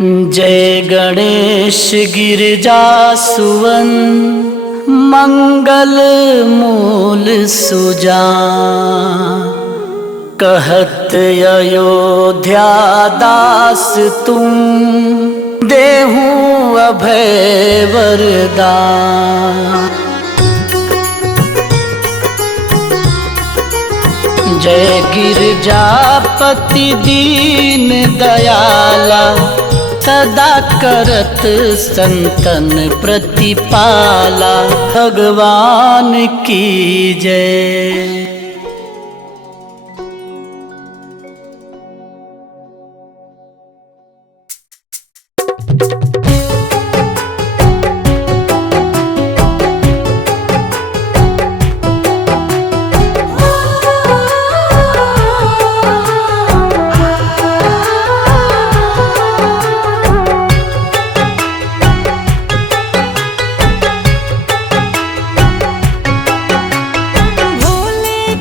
जय गणेश गिरिजासुवन मंगल मूल सुजान। कहत अयोध्या दास तुम देहूँ अभय वरदान। जय गिरजापति दीन दयाला सदा करत संतन प्रतिपाला। भगवान की जय। भोले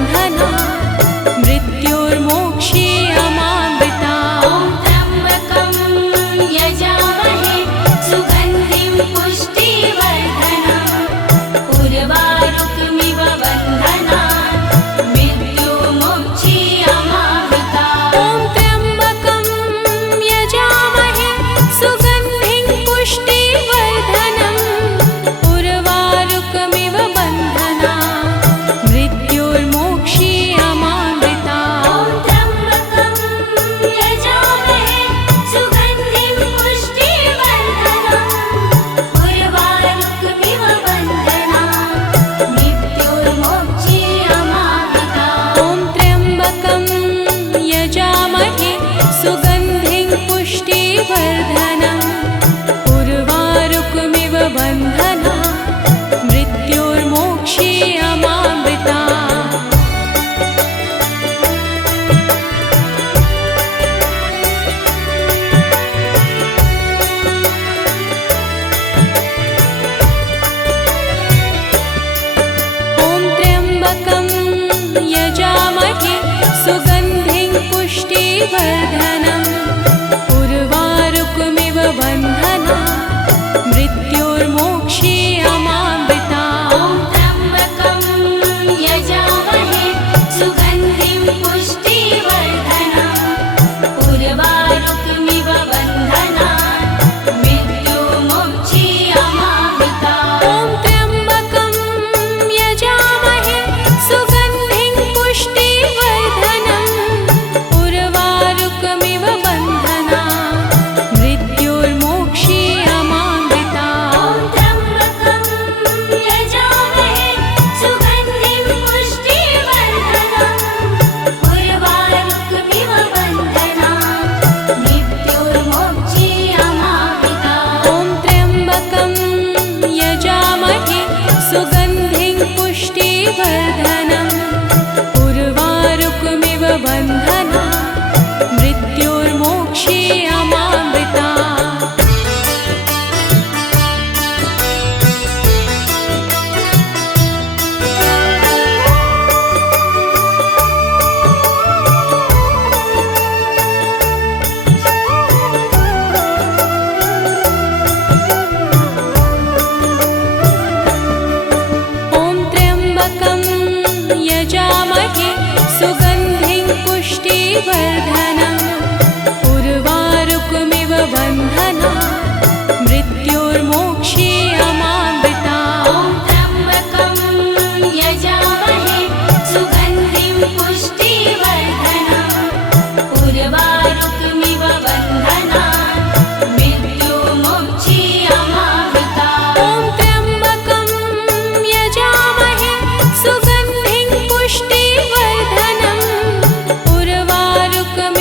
बन्धना मृत्युर्मोक्षे अमामृता। ॐ त्र्यम्बकं यजामहे सुगन्धिं पुष्टिवर्धनम् उर्वारुकमिव बन्धनात् मृत्युर्मोक्षे अमामृता। ॐ त्र्यम्बकं यजामहे सुगन्धिं पुष्टिवर्धनम् उर्वारुकमिव बन्धनात् मृत्युर्मोक्षे अमामृता। ॐ त्र्यम्बकं यजामहे सुगन्धिं पुष्टिवर्धनम् उर्वारुकमिव बन्धनात् मृत्युर्मोक्षे अमामृता। ॐ त्र्यम्बकं यजामहे सुगन्धिं पुष्टिवर्धनम् उर्वारुकमिव बन्धनात् मृत्युर्मोक्षे अमामृता। ॐ त्र्यम्बकं यजामहे सुगन्धिं पुष्टिवर्धनम् उर्वारुकमिव बन्धनात् मृत्युर्मोक्षे अमामृता। ॐ त्र्यम्बकं यजामहे सुगन्धिं पुष्टिवर्धनम् उर्वारुकमिव बन्धनात् मृत्युर्मोक्षे अमामृता। ॐ त्र्यम्बकं यजामहे सुगन्धिं पुष्टिवर्धनम् उर्वारुकमिव बन्धनात् मृत्युर्मोक्षे अमामृता। ॐ त्र्यम्बकं यजामहे सुगन्धिं पुष्टिवर्धनम् उर्वारुकमिव बन्धनात् मृत्युर्मोक्षे अमामृता। ॐ त्र्यम्बकं यजामहे सुगन्धिं पुष्टिवर्धनम् उर्वारुकमिव बन्धनात् मृत्युर्मोक्षे अमामृता। ॐ त्र्यम्बकं यजामहे सुगन्धिं पुष्टिवर्धनम् उर्वारुकमिव बन्धनात् मृत्युर्मोक्षे अमामृता। ॐ त्र्यम्बकं यजामहे सुगन्धिं पुष्टिवर्धनम् उर्वारुकमिव बन्धनात् मृत्युर्मोक्षे अमामृता। ॐ त्र्यम्बकं यजामहे सुगन्धिं पुष्टिवर्धनम् उर्वारुकमिव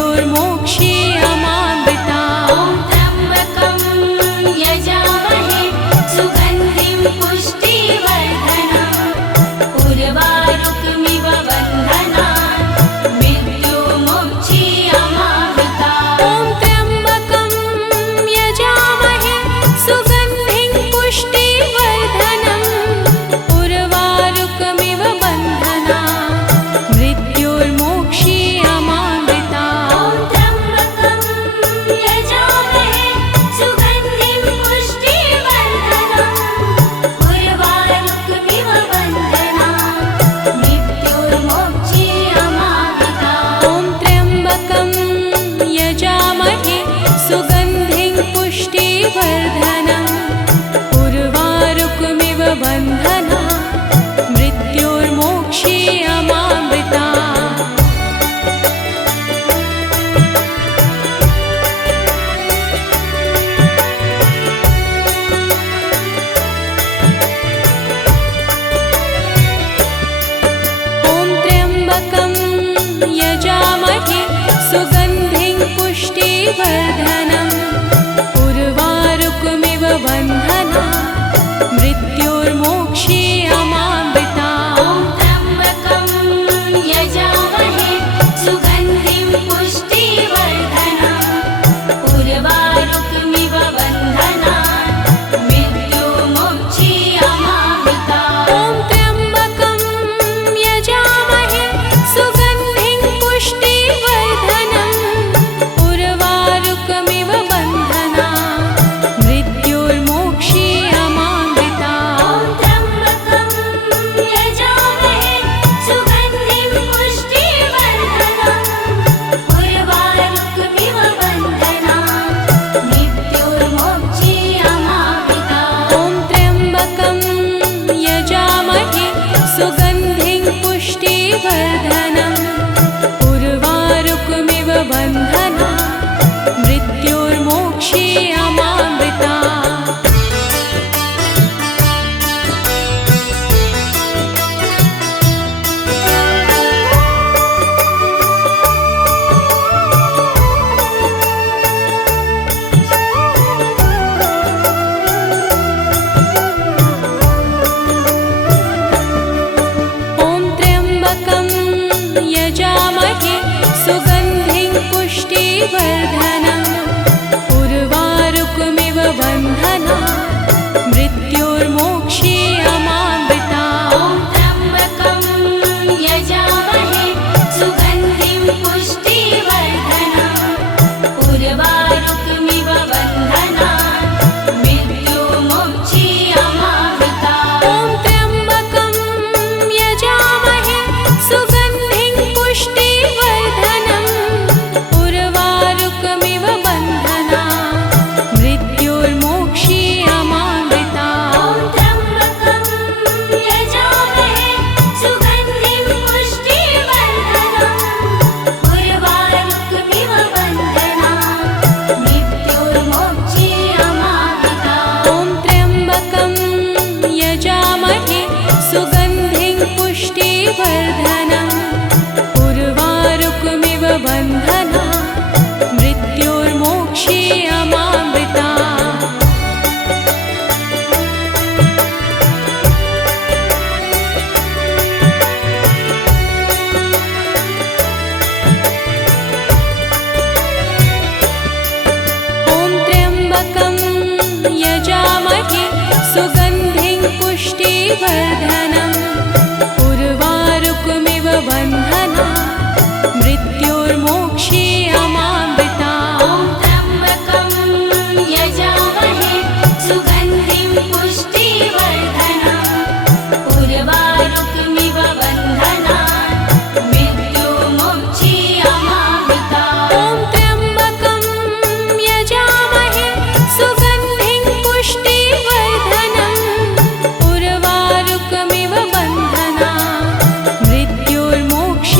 मृत्युर्मोक्षीयमामृता ॐ त्र्यम्बकं यजामहे सुगन्धिं पुष्टिवर्धनम् उर्वारुकमिव बन्धनान् मृत्युर्मोक्षीयमामृता ॐ त्र्यम्बकं यजामहे सुगन्धिं पुष्टिवर्धनम् उर्वारुकमिव बन्धनान् मृत्युर्मोक्षीयमामृता ॐ त्र्यम्बकं यजामहे सुगन्धिं पुष्टिवर्धनम् उर्वारुकमिव बन्धनान् मृत्युर्मोक्षीयमामृता ॐ त्र्यम्बकं यजामहे सुगन्धिं पुष्टिवर्धनम् उर्वारुकमिव बन्धनान् मृत्युर्मोक्षीयमामृता ॐ त्र्यम्बकं यजामहे सुगन्धिं पुष्टिवर्धनम् उर्वारुकमिव बन्धनान् मृत्युर्मोक्षीयमामृता ॐ त्र्यम्बकं यजामहे सुगन्धिं पुष्टिवर्धनम् उर्वारुकमिव बन्धनान् मृत्युर्मोक्षीयमामृता ॐ त्र्यम्बकं यजामहे सुगन्धिं पुष्टिवर्धनम् उर्वारुकमिव बन्धनान् मृत्युर्मोक्षीयमामृता ॐ त्र्यम्बकं यजामहे सुगन्धिं पुष्टिवर्धनम् उर्वारुकमिव बन्धनान् मृत्युर्मोक्षीयमामृता ॐ त्र्यम्बकं यजामहे सुगन्धिं पुष्टिवर्धनम् उर्वारुकमिव बन्धनान् मृत्युर्मोक्षीयमामृता ॐ त्र्यम्बकं यजामहे सुगन्धिं पुष्टिवर्धनम् उर्वारुकमिव बन्धनान् मृत्युर्मोक्षीयमामृता ॐ त्र्यम्बकं यजामहे सुगन्धिं पुष्टिवर्धनम् उर्वारुकमिव बन्धनान् मृत्युर्मोक्षीयमामृता ॐ त्र्यम्बकं यजामहे सुगन्धिं पुष्टिवर्धनम् उर्वारुकमिव बन्धनान् मृत्युर्मोक्षीयमामृता ॐ त्र्यम्बकं यजामहे सुगन्धिं पुष्टिवर्धनम् उर्वारुकमिव बन्धनान् मृत्युर्मोक्षीयमामृता ॐ त्र्यम्बकं यजामहे सुगन्धिं पुष्टिवर्धनम् उर्वारुकमिव बन्धनान् मृत्युर्मोक्षीयमामृता ॐ त्र्यम्बकं यजामहे सुगन्धिं पुष्टिवर्धनम् उर्वारुकमिव बन्धनान् मृत्युर्मोक्षीयमामृता ॐ त्र्यम्बकं यजामहे सुगन्धिं पुष्टिवर्धनम् उर्वारुकमिव बन्धनान् मृत्युर्मोक्षीयमामृता ॐ त्र्यम्बकं यजामहे सुगन्धिं पुष्टिवर्धनम् उर्वारुकमिव बन्धनान् मृत्युर्मोक्षीयमामृता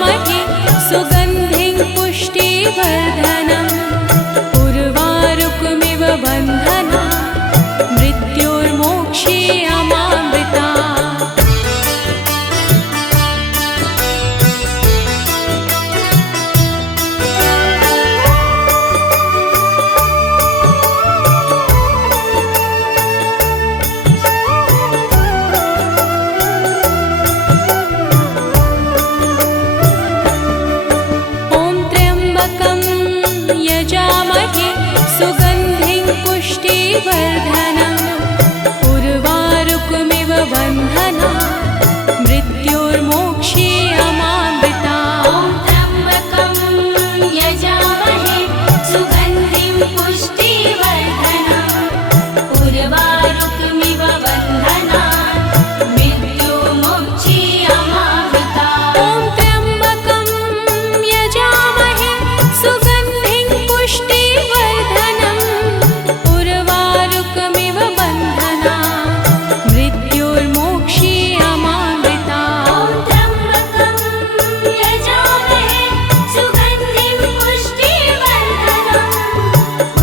यजामहे सुगन्धिं पुष्टिवर्धनम् उर्वारुकमिव बन्धना मृत्युर्मोक्षीयमामृता सुगन्धिं पुष्टिवर्धनम् उर्वारुकमिव बन्धना मृत्युर्मोक्षीयमामृता ॐ त्र्यम्बकं यजामहे सुगन्धिं पुष्टिवर्धनम् उर्वारुकमिव बन्धना मृत्युर्मोक्षीयमामृता ॐ त्र्यम्बकं यजामहे सुगन्धिं पुष्टिवर्धनम् उर्वारुकमिव बन्धना मृत्युर्मोक्षीयमामृता ॐ त्र्यम्बकं यजामहे सुगन्धिं पुष्टिवर्धनम्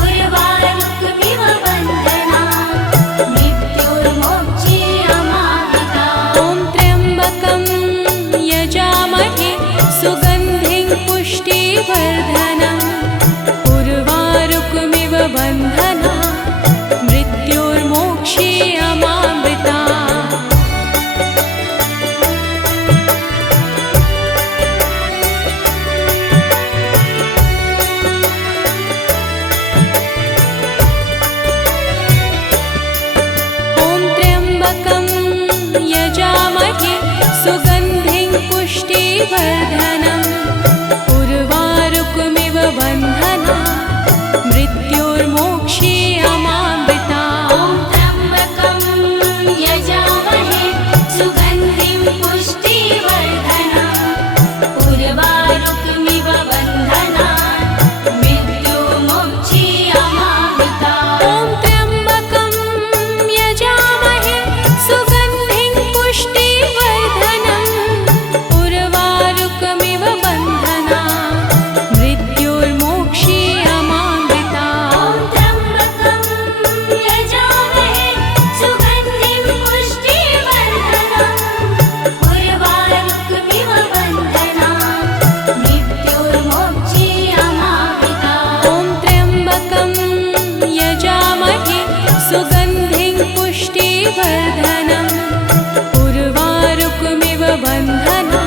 उर्वारुकमिव बन्धना मृत्युर्मोक्षीयमामृता ॐ त्र्यम्बकं यजामहे सुगन्धिं पुष्टिवर्धनम् उर्वारुकमिव बन्धना मृत्युर्मोक्षीयमामृता ॐ त्र्यम्बकं यजामहे सुगन्धिं पुष्टिवर्धनम् उर्वारुकमिव बन्धना मृत्युर्मोक्षीयमामृता ॐ त्र्यम्बकं यजामहे सुगन्धिं पुष्टिवर्धनम् उर्वारुकमिव बन्धना मृत्युर्मोक्षीयमामृता ॐ त्र्यम्बकं यजामहे सुगन्धिं पुष्टिवर्धनम् उर्वारुकमिव बन्धना मृत्युर्मोक्षीयमामृता ॐ त्र्यम्बकं यजामहे सुगन्धिं पुष्टिवर्धनम् उर्वारुकमिव बन्धना मृत्युर्मोक्षीयमामृता ॐ त्र्यम्बकं यजामहे सुगन्धिं पुष्टिवर्धनम् उर्वारुकमिव बन्धना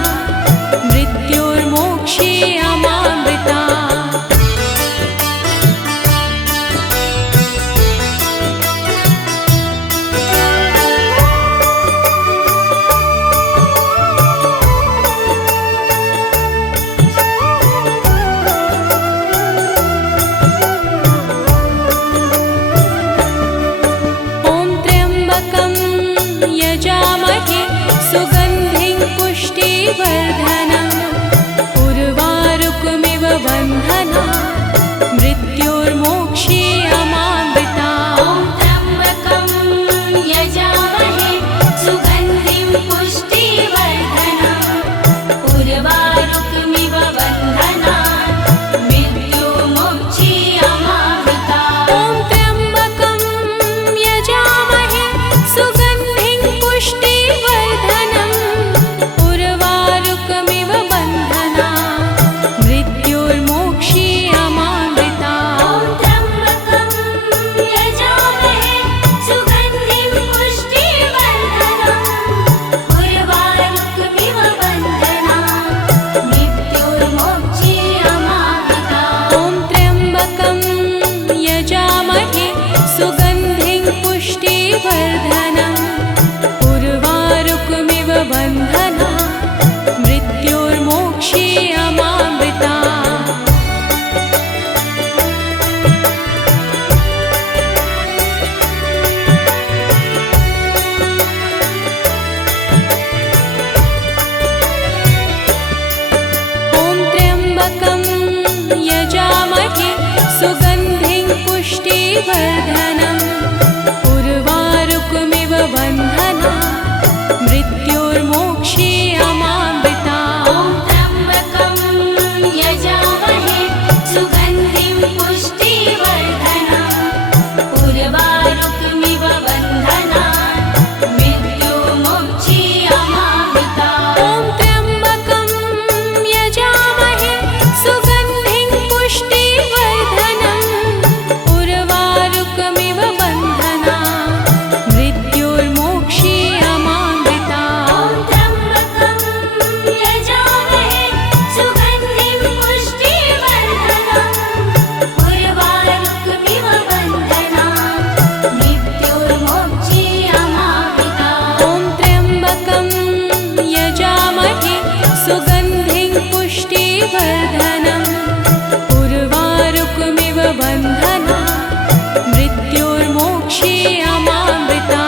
मृत्युर्मोक्षीयमामृता ॐ त्र्यम्बकं यजामहे सुगन्धिं पुष्टिवर्धनम् उर्वारुकमिव बन्धना मृत्युर्मोक्षीयमामृता ॐ त्र्यम्बकं यजामहे सुगन्धिं पुष्टिवर्धनम् उर्वारुकमिव बन्धना मृत्युर्मोक्षीयमामृता ॐ त्र्यम्बकं यजामहे सुगन्धिं पुष्टिवर्धनम् उर्वारुकमिव बन्धना मृत्युर्मोक्षीयमामृता ॐ त्र्यम्बकं यजामहे सुगन्धिं पुष्टिवर्धनम् उर्वारुकमिव बन्धना मृत्युर्मोक्षीयमामृता ॐ त्र्यम्बकं यजामहे सुगन्धिं पुष्टिवर्धनम् उर्वारुकमिव बन्धना मृत्युर्मोक्षीयमामृता ॐ त्र्यम्बकं यजामहे सुगन्धिं पुष्टिवर्धनम् उर्वारुकमिव बन्धना मृत्युर्मोक्षीयमामृता ॐ त्र्यम्बकं पुष्टिवर्धनम् उर्वारुकमिव बन्धना मृत्युर्मोक्षे अमामृता।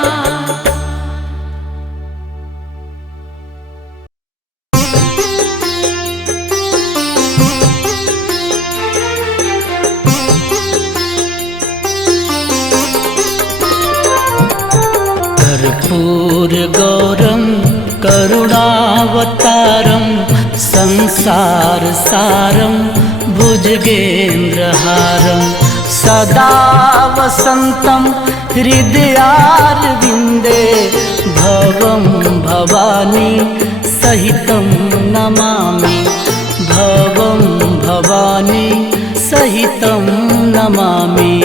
कर्पूरगौरं करुणावतारं संसारसारं भुजगेन्द्रहारं सदा वसन्तं हृदयारविन्दे भवं भवानी सहितं नमामि भवं भवानी सहितं नमामि।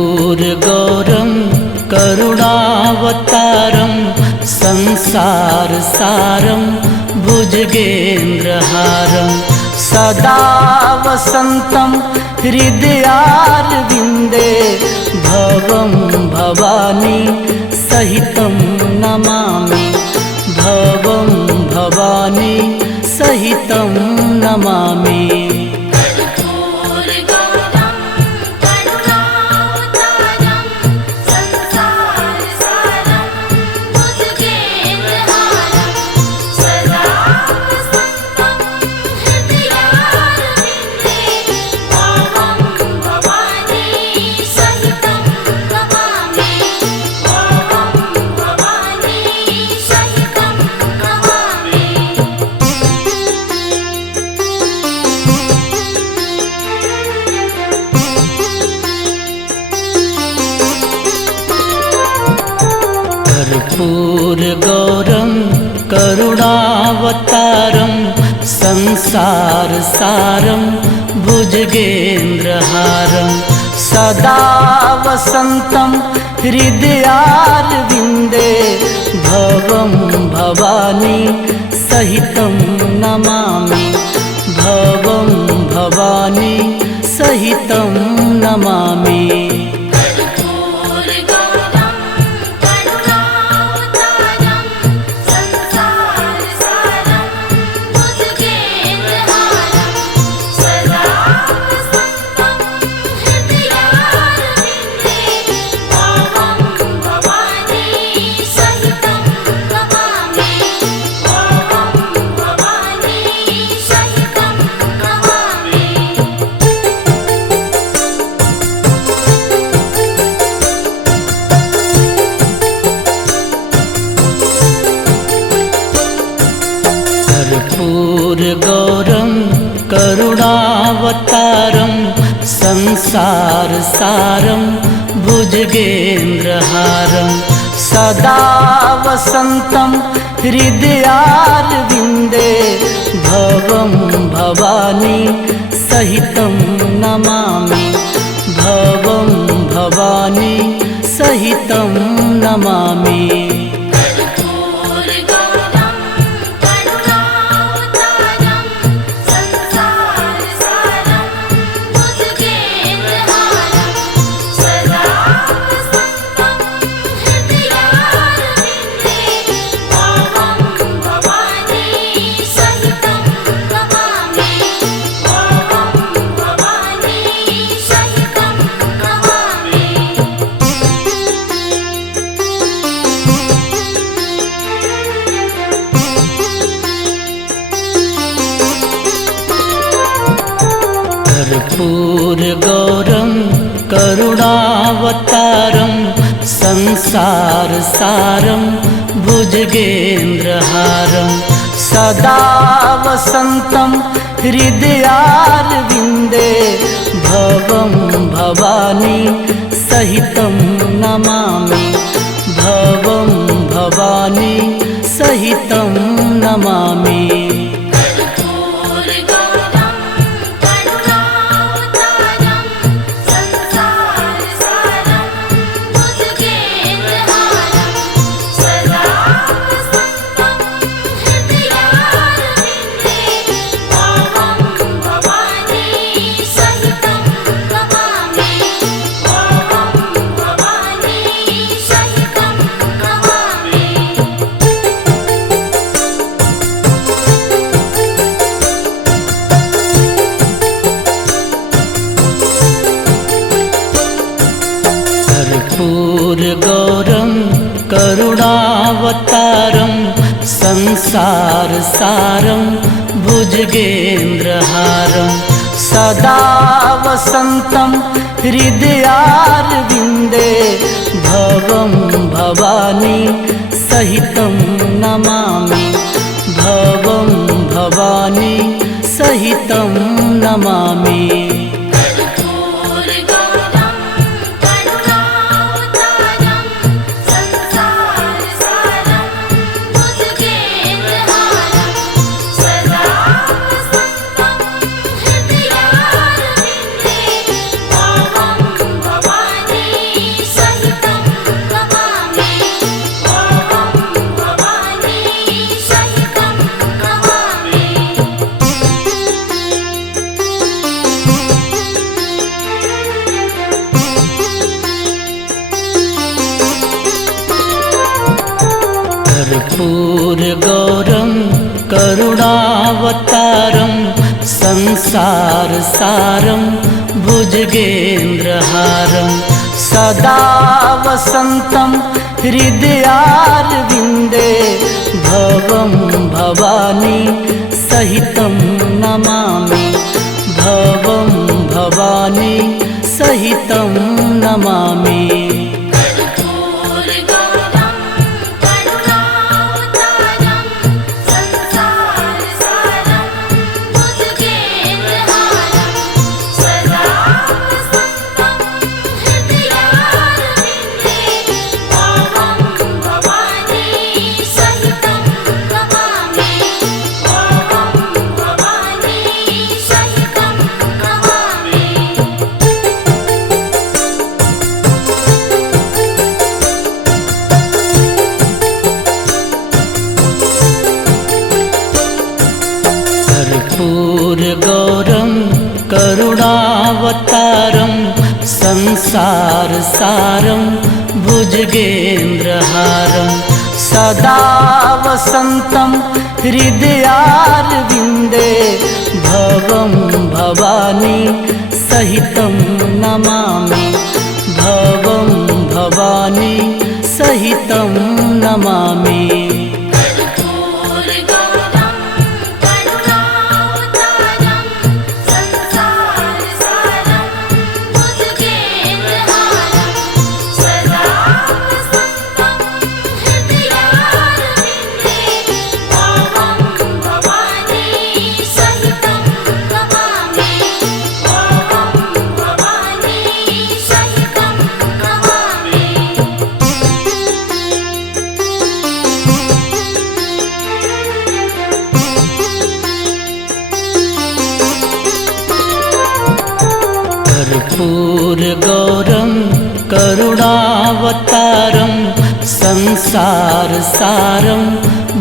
कर्पूरगौरं करुणावतारं संसारसारं भुजगेन्द्रहारं सदा वसन्तं हृदयारविन्दे भवं भवानी सहितं नमामि भवं भवानी सहितं नमामि। कर्पूरगौरं करुणावतारं संसारसारं भुजगेन्द्रहारं सदा वसन्तं हृदयारविन्दे भवं भवानी सहितं नमामि भवं भवानी सहितं नमामि। कर्पूरगौरं करुणावतारं संसारसारं भुजगेन्द्रहारं सदा वसन्तं हृदयारविन्दे भवं भवानी सहितं नमामि भवं भवानी सहितं नमामि। कर्पूरगौरं करुणावतारं संसारसारं भुजगेन्द्रहारं सदा वसन्तं हृदयारविन्दे भवं भवानी सहितं नमामि भवं भवानी सहितं नमामि कर्पूरगौरं करुणावतारं संसारसारं भुजगेन्द्रहारं सदा वसन्तं हृदयारविन्दे भवं भवानी सहितं नमामि भवं भवानी सहितं नमामि कर्पूरगौरं करुणावतारं संसारसारं भुजगेन्द्रहारं सदा वसन्तं हृदयारविन्दे भवं भवानी सहितं नमामि भवं भवानी सहितं नमामि कर्पूरगौरं करुणावतारं संसारसारं भुजगेन्द्रहारं सदा वसन्तं हृदयारविन्दे भवं भवानी सहितं नमामि भवं भवानी सहितं नमामि कर्पूरगौरं करुणावतारं संसारसारं भुजगेन्द्रहारं सदा वसन्तं हृदयारविन्दे भवं भवानी सहितं नमामि भवं भवानी सहितं नमामि कर्पूरगौरं करुणावतारं संसारसारं भुजगेन्द्रहारं सदा वसन्तं हृदयारविन्दे भवं भवानी सहितं नमामि भवं भवानी सहितं नमामि कर्पूरगौरं करुणावतारं संसारसारं भुजगेन्द्रहारं सदा वसन्तं हृदयारविन्दे भवं भवानी सहितं नमामि भवं भवानी सहितं नमामि कर्पूरगौरं करुणावतारं संसारसारं भुजगेन्द्रहारं सदा वसन्तं हृदयारविन्दे भवं भवानी सहितं नमामि भवं भवानी सहितं नमामि कर्पूरगौरं करुणावतारं संसारसारं भुजगेन्द्रहारं सदा वसन्तं हृदयारविन्दे भवं भवानी सहितं नमामि भवं भवानी सहितं नमामि कर्पूरगौरं करुणावतारं संसारसारं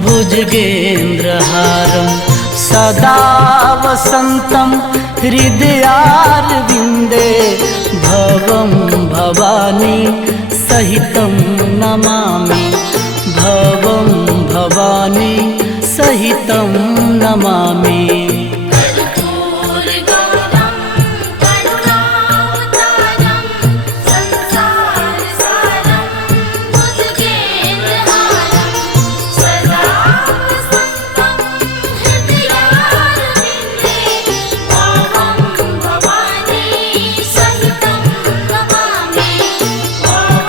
भुजगेन्द्रहारं सदा वसन्तं हृदयारविन्दे भवं भवानी सहितं नमामि भवं भवानी सहितं नमामि कर्पूरगौरं करुणावतारं संसारसारं भुजगेन्द्रहारं सदा वसन्तं हृदयारविन्दे भवं भवानी सहितं नमामि भवं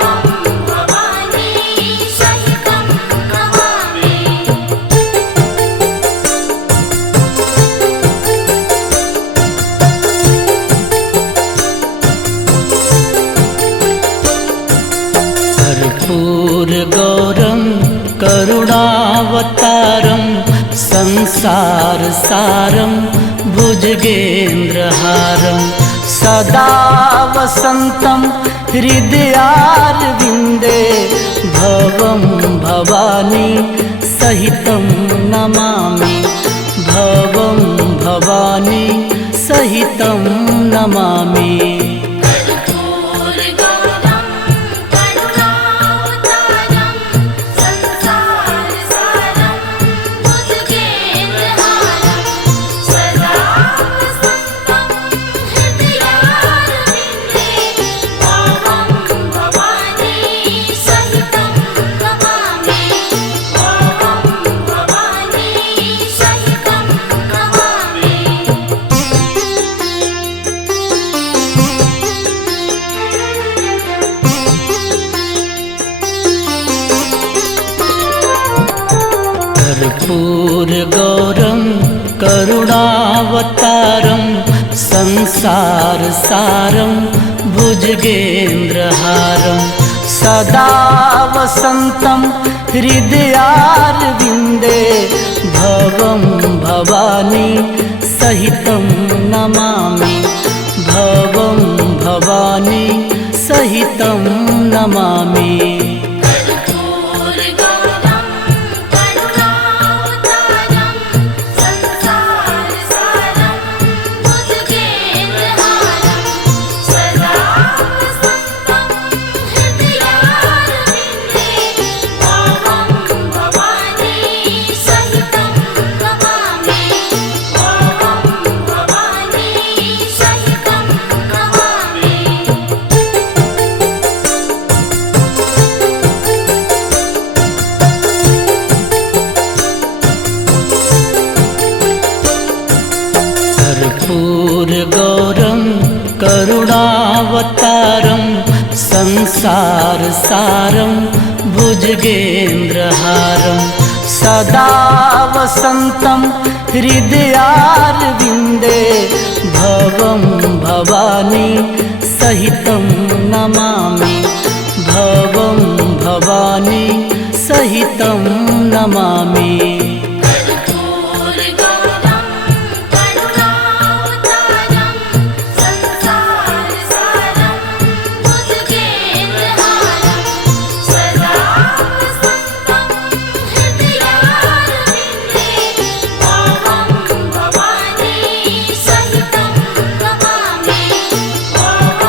कर्पूरगौरं करुणावतारं संसारसारं भुजगेन्द्रहारं सदा वसन्तं हृदयारविन्दे भवं भवानी सहितं नमामि भवं भवानी सहितं नमामि कर्पूरगौरं करुणावतारं संसारसारं भुजगेन्द्रहारं सदा वसन्तं हृदयारविन्दे भवं भवानी सहितं नमामि भवं भवानी सहितं नमामि कर्पूरगौरं करुणावतारं संसारसारं भुजगेन्द्रहारं सदा वसन्तं हृदयारविन्दे भवं भवानी सहितं नमामि भवं भवानी सहितं नमामि कर्पूरगौरं करुणावतारं संसारसारं भुजगेन्द्रहारं सदा वसन्तं हृदयारविन्दे भवं भवानी सहितं नमामि भवं भवानी सहितं नमामि कर्पूरगौरं करुणावतारं संसारसारं भुजगेन्द्रहारं सदा वसन्तं हृदयारविन्दे भवं भवानी सहितं नमामि भवं भवानी सहितं नमामि कर्पूरगौरं करुणावतारं संसारसारं भुजगेन्द्रहारं सदा वसन्तं हृदयारविन्दे भवं भवानी सहितं नमामि भवं भवानी सहितं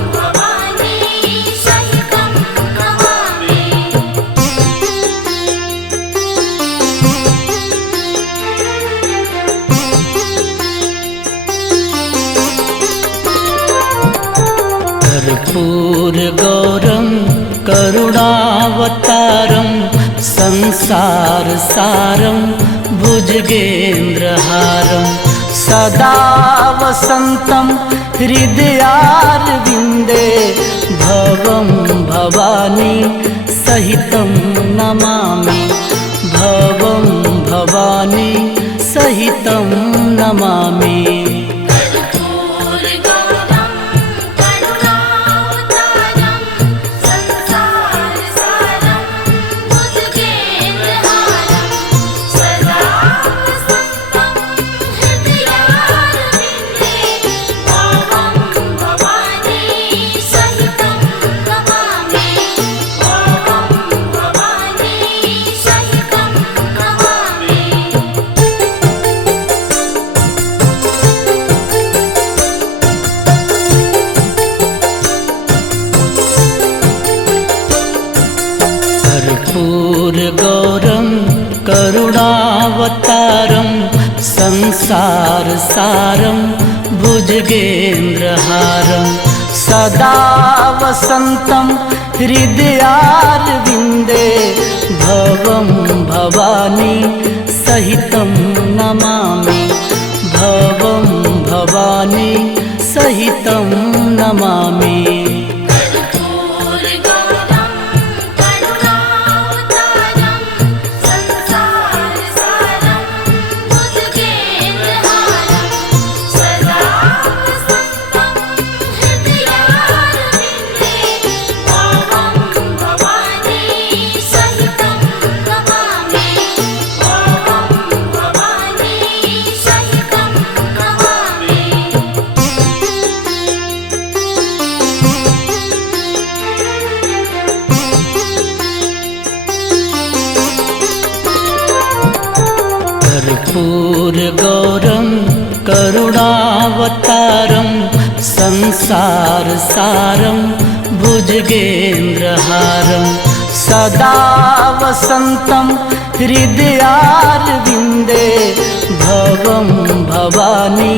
नमामि कर्पूरगौरं करुणावतारं संसारसारं भुजगेन्द्रहारं सदा वसन्तं हृदयारविन्दे भवं भवानी सहितं नमामि भवं भवानी सहितं नमामि कर्पूरगौरं करुणावतारं संसारसारं भुजगेन्द्रहारं सदा वसन्तं हृदयारविन्दे भवं भवानी सहितं नमामि भवं भवानी सहितं नमामि कर्पूरगौरं करुणावतारं संसारसारं भुजगेन्द्रहारं सदा वसन्तं हृदयारविन्दे भवं भवानी सहितं नमामि भवं भवानी सहितं नमामि कर्पूरगौरं करुणावतारं संसारसारं भुजगेन्द्रहारं सदा वसन्तं हृदयारविन्दे भवं भवानी कर्पूरगौरं करुणावतारं संसारसारं भुजगेन्द्रहारं सदा वसन्तं हृदयारविन्दे भवं भवानी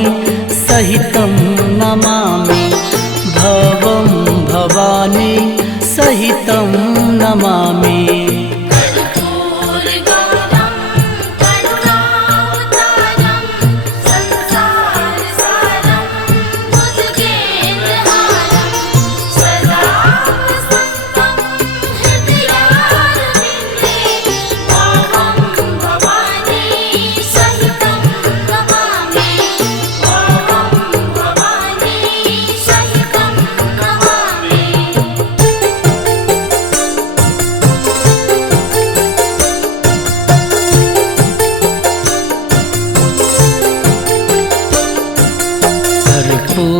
सहितं नमामि भवं भवानी सहितं नमामि कर्पूरगौरं करुणावतारं संसारसारं भुजगेन्द्रहारं सदा वसन्तं हृदयारविन्दे भवं भवानी सहितं नमामि भवं भवानी सहितं नमामि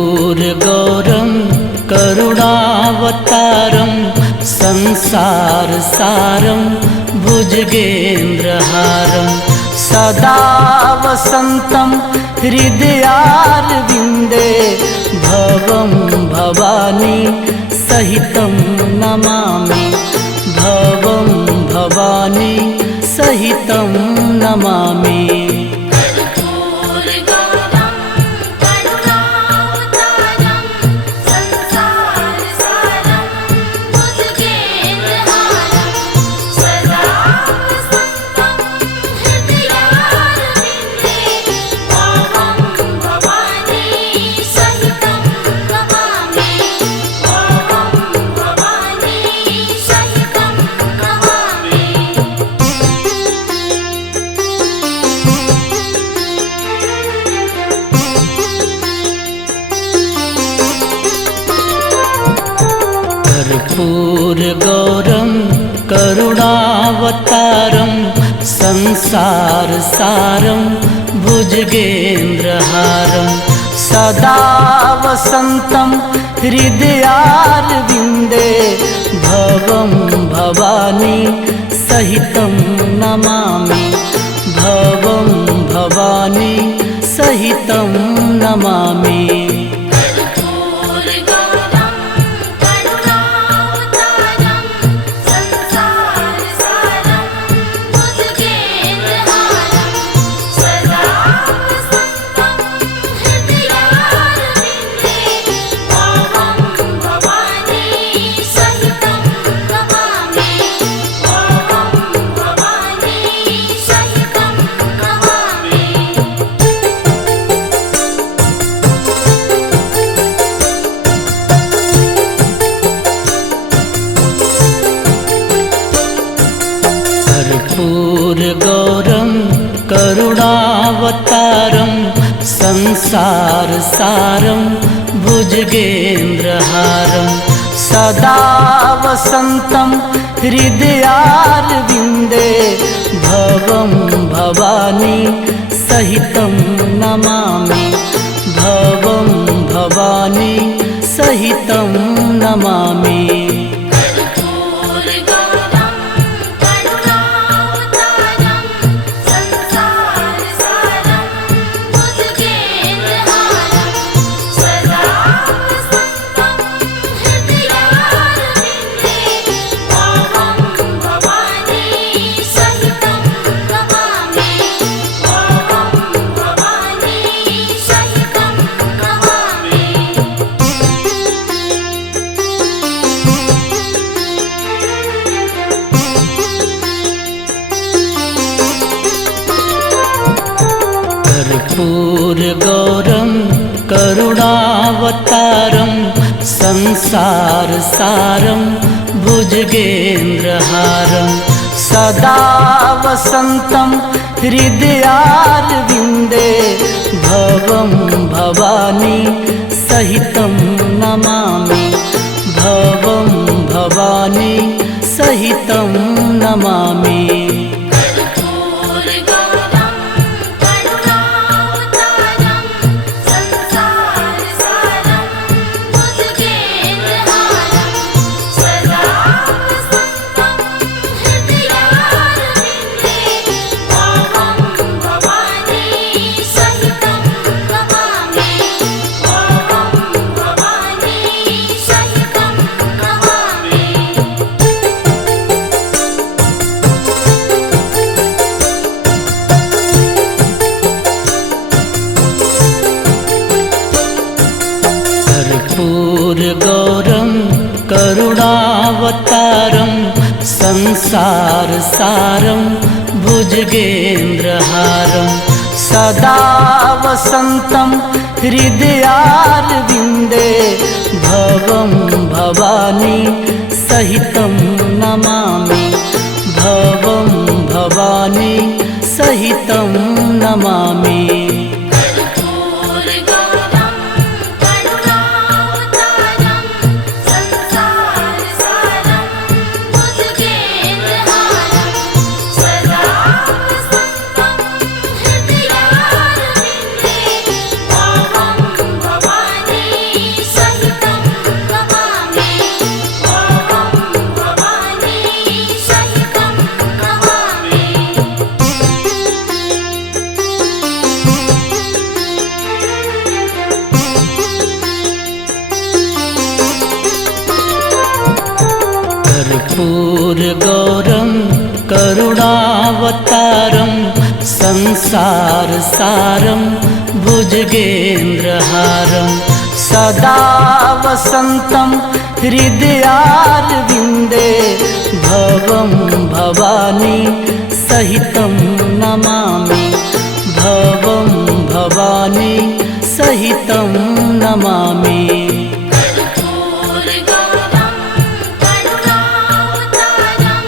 कर्पूरगौरं करुणावतारं संसारसारं भुजगेन्द्रहारं सदा वसन्तं हृदयारविन्दे भवं भवानी सहितं नमामि भवं भवानी सहितं नमामि कर्पूरगौरं करुणावतारं संसारसारं भुजगेन्द्रहारं सदा वसन्तं हृदयारविन्दे भवं भवानी सहितं नमामि भवं भवानी सहितं नमामि कर्पूरगौरं करुणावतारं संसारसारं भुजगेन्द्रहारं सदा वसन्तं हृदयारविन्दे भवं भवानी सहितं नमामि भवं भवानी सहितं नमामि कर्पूरगौरं करुणावतारं संसारसारं भुजगेन्द्रहारं सदा वसन्तं हृदयारविन्दे भवं भवानी सहितं नमामि भवं भवानी सहितं नमामि कर्पूरगौरं करुणावतारं संसारसारं भुजगेन्द्रहारं सदा वसन्तं हृदयारविन्दे भवं भवानी सहितं नमामि भवं भवानी सहितं नमामि कर्पूरगौरं करुणावतारं संसारसारं भुजगेन्द्रहारं सदा वसन्तं हृदयारविन्दे भवं भवानी सहितं नमामि भवं भवानी सहितं नमामि कर्पूरगौरं करुणावतारं संसारसारं भुजगेन्द्रहारं सदा वसन्तं हृदयारविन्दे भवं भवानी सहितं नमामि भवं भवानी सहितं नमामि कर्पूरगौरं करुणावतारं संसारसारं भुजगेन्द्रहारं सदा वसन्तं हृदयारविन्दे भवं भवानी संसार सारं भुजगेन्द्रहारं सदा वसन्तं हृदयारविन्दे भवं भवानी सहितं नमामि भवं भवानी सहितं नमामि कर्पूरगौरं करुणावतारं संसारसारं भुजगेन्द्रहारं सदा वसन्तं हृदयारविन्दे भवं भवानी सहितं नमामि भवं भवानी सहितं नमामि। कर्पूरगौरं करुणावतारं संसारसारं भुजगेन्द्रहारं सदा वसन्तं हृदयारविन्दे भवं भवानी सहितं नमामि भवं भवानी सहितं नमामि कर्पूरगौरं करुणावतारं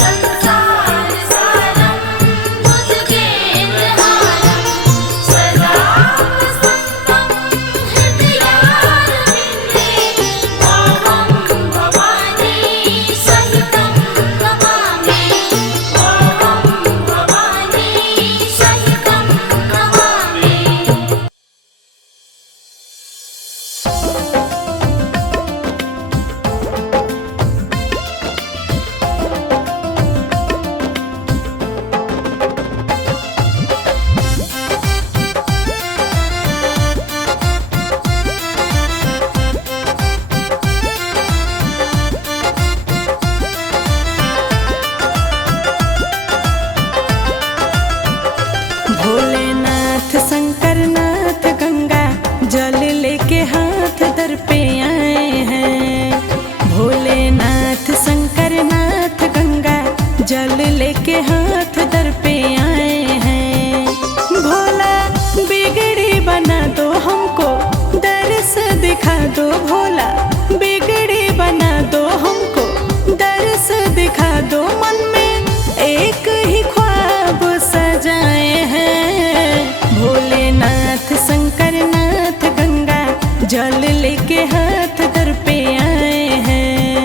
संसारसारं भुजगेन्द्रहारं सदा वसन्तं हृदयारविन्दे भवं भवानी सहितं नमामि भवं भवानी सहितं नमामि। भोलेनाथ शंकरनाथ गंगा जल लेके हाथ दर पे आए हैं। भोलेनाथ शंकरनाथ गंगा जल लेके हाथ दर पे आए हैं। भोला बिगड़ी बना दो हमको दर्श दिखा दो भोला बिगड़ी बना दो हमको दर्श दिखा दो मन में एक ही ख्वाब सजाए हैं। भोलेनाथ शंकरनाथ गंगा जल लेके हाथ दर पे आए हैं।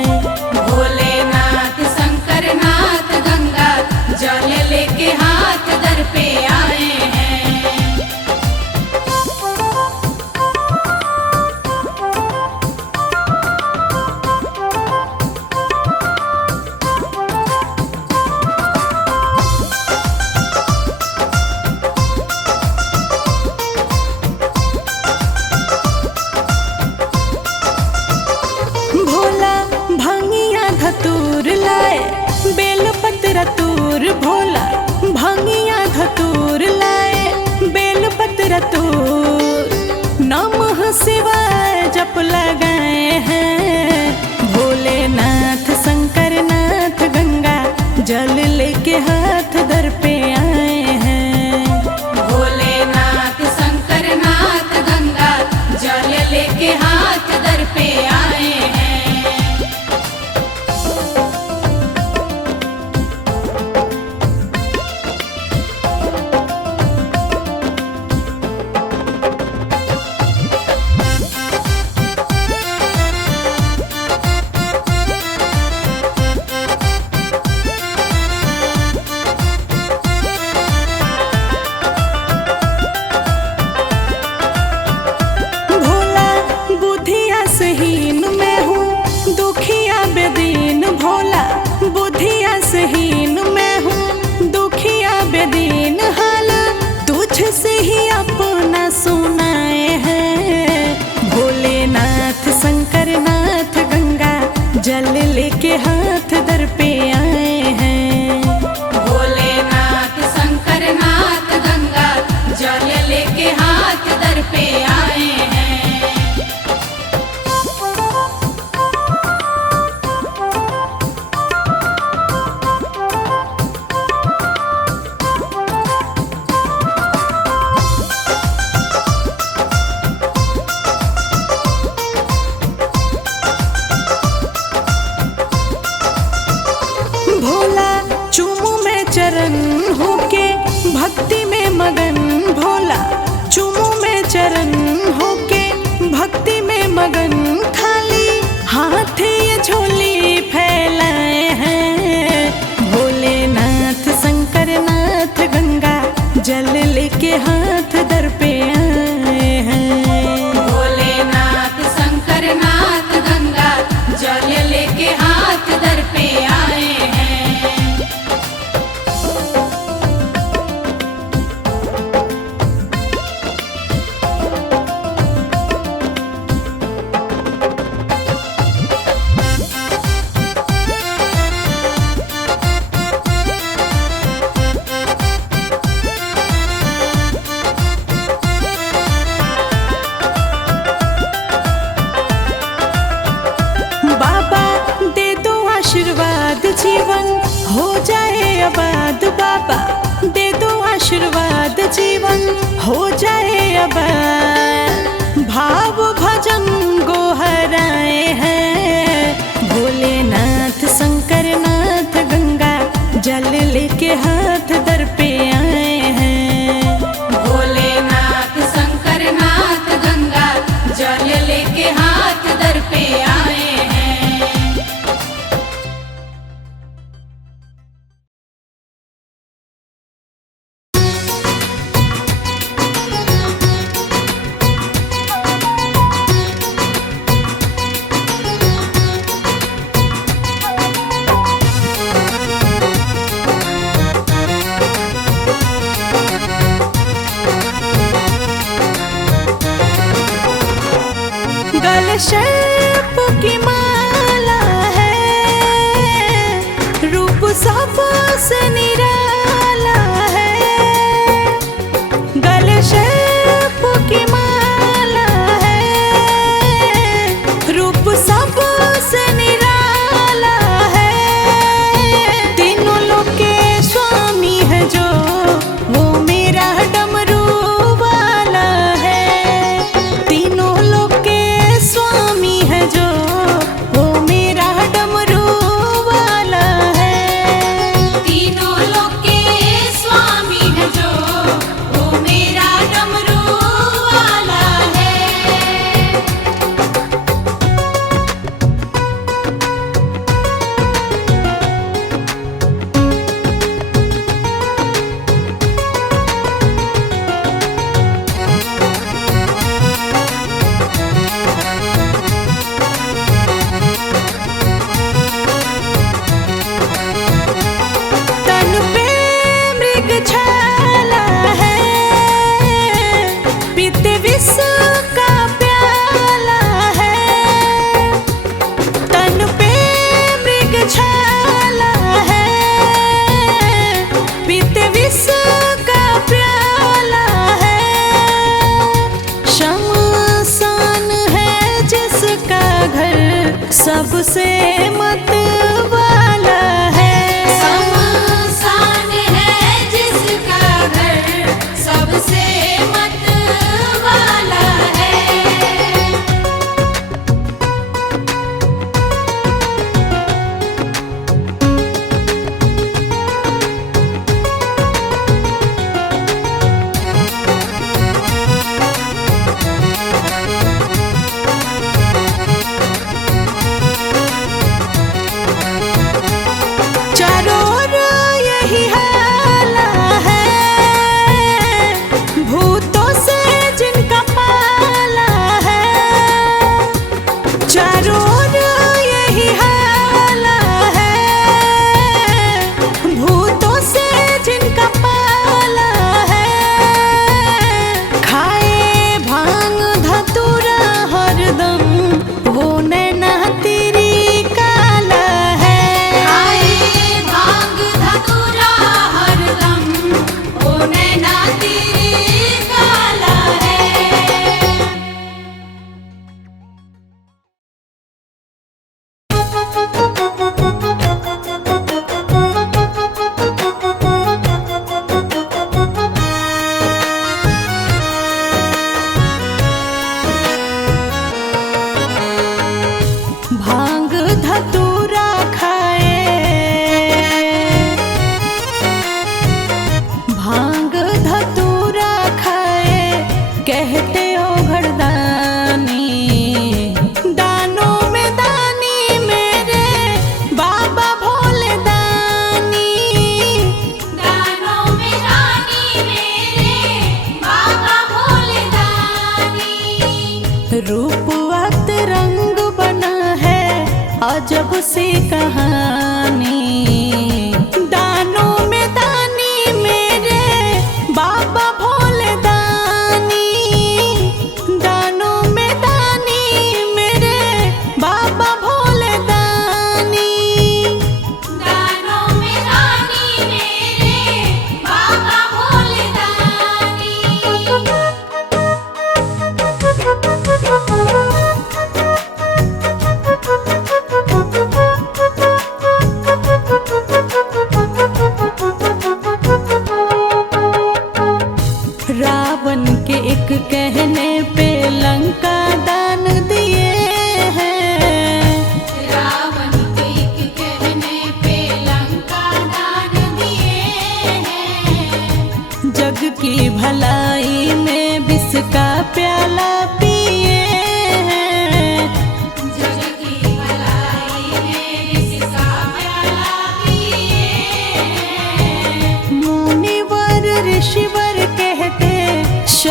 भोलेनाथ शंकरनाथ गंगा जल लेके हाथ दर पे आए हैं। भोला भंगिया धतूर लाए बेलपत्र तूर भोला भंगिया धतूर लाए बेलपत्र तूर नमः शिवाय जप लगाए हैं। भोलेनाथ शंकरनाथ गंगा जल लेके हाथ दर पे आए हैं। भोलेनाथ शंकरनाथ गंगा जल लेके हाथ दर पे आए हैं। आबाद जीवन हो जाए आबाद बाबा दे दो आशीर्वाद जीवन हो जाए आबाद भाव भजन गोहराए हैं भोलेनाथ शंकर नाथ गंगा जल लेके हाथ दर पे आए हैं भोलेनाथ शंकर नाथ गंगा जल लेके हाथ दर पे आए हैं। गल सर्प की माला है रूप सबसे निराला है गल सर्प की माला है रूप सबसे निराला है तीनों लोक के स्वामी है जो वो मेरा डमरू वाला है तीनों लोक के स्वामी है जो वो मेरा डमरू वाला है तीनों लोक के स्वामी है जो वो मेरा डमरू वाला है। तन पे मृग छाला है पीते विष का प्याला है तन पे मृग छाला है पीते विष का प्याला है शमशान है जिसका घर सबसे मत वाला है शमशान है जिसका घर सबसे मत वाला है।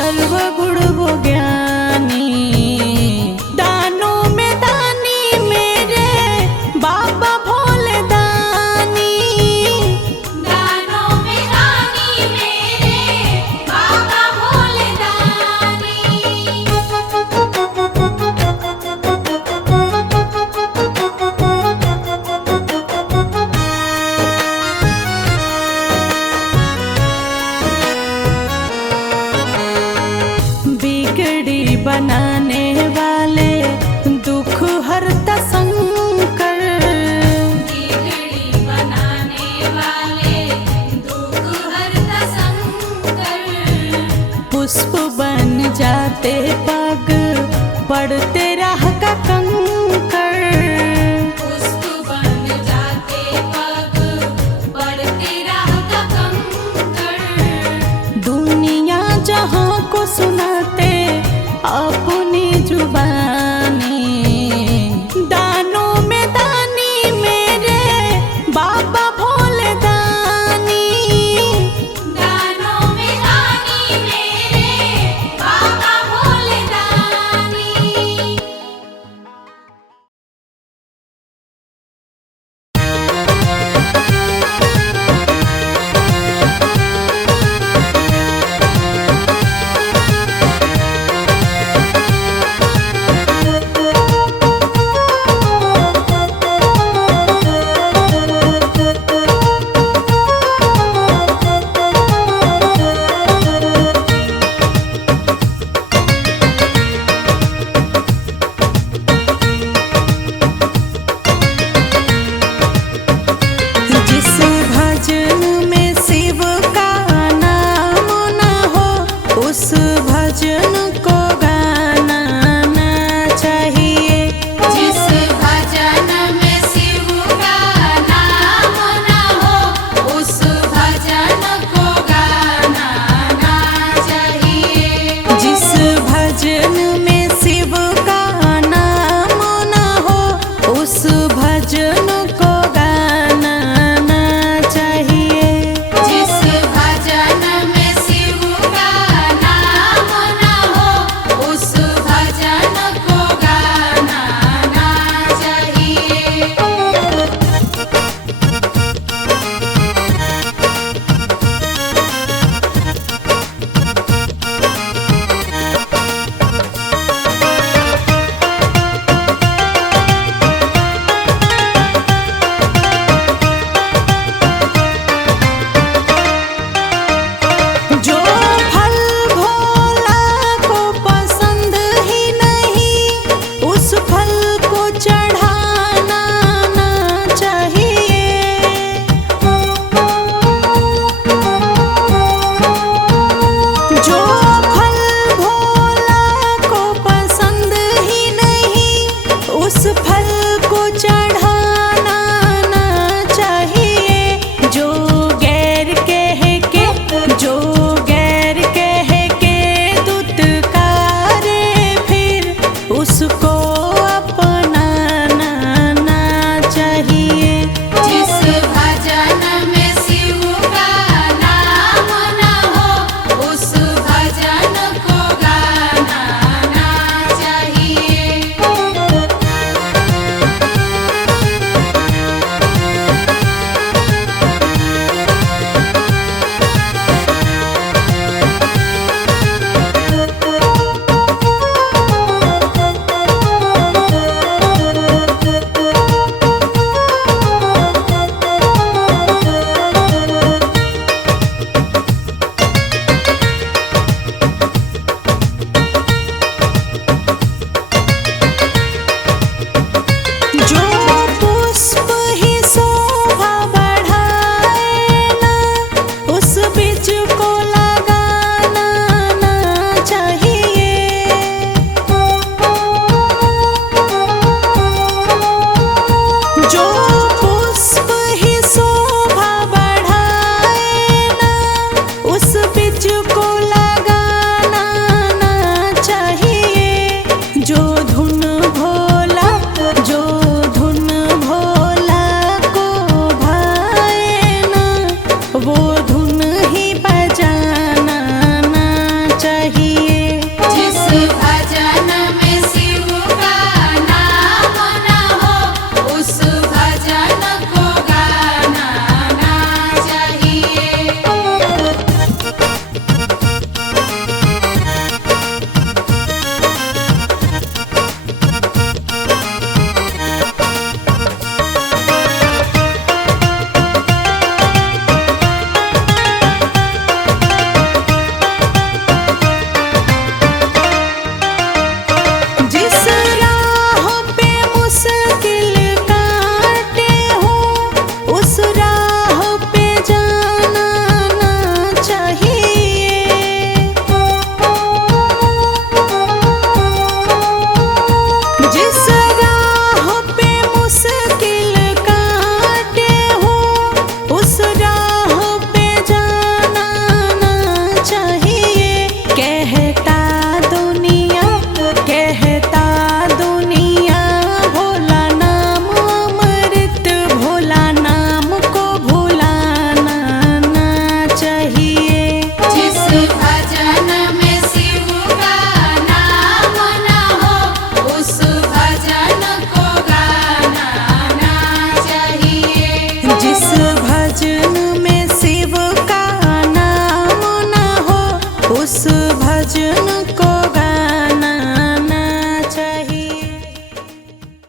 जल हो गुड़ हो ज्ञान